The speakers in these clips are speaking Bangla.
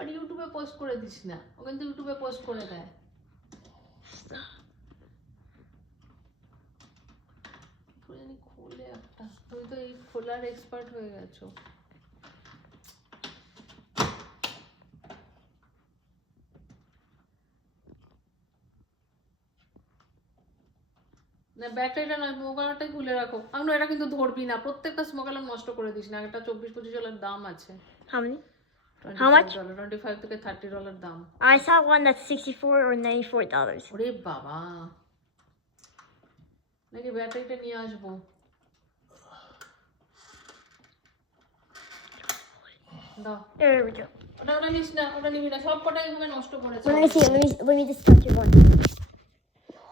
আবার ইউটিউবে পোস্ট করে দিস না, ও কিন্তু ইউটিউবে পোস্ট করে দেয়। খোলে একটা, তুমি তো এই খোলার এক্সপার্ট হয়ে গেছো। না ব্যাটারিটা নয়, স্মোকারটাই খুলে রাখো। আমি এটা কিন্তু ধরবি না, প্রত্যেকটা স্মোকার নষ্ট করে দিস না, একটা 24-25 দাম আছে। How many? How much? $25 থেকে $30 দাম। I saw one that's $64 or $94. ওরে বাবা, নাকি ব্যাটারিটা নিয়ে আসবো? দাও। There we go. ওটা নিস না, ওটা নিবি না, সব কটা এইভাবে নষ্ট করেছে। Let me see it. Let me just touch it one.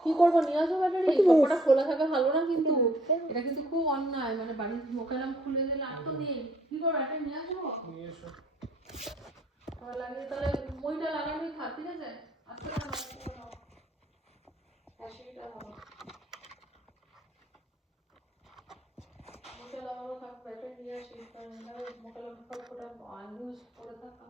কি করবো, নিয়ে আসবো ব্যাটারি? সবকটা খোলা থাকা ভালো না কিন্তু, এটা কিন্তু খুব অন্যায়, মানে বাড়ির মোকালাম খুলে দিলে আর তো নেই। কি করবো, ব্যাটারি নিয়ে আসবো? নিয়ে এসো। লাগিয়ে তাহলে মইটা লাগানোই থাক, ঠিক আছে? আস্তে করে নষ্ট করে নাও, 80টা হবে। মোটা লাগানো থাক, ব্যাটারি নিয়ে আসি, কারণ মোকালাম সবকটা ইউজ করে থাকা।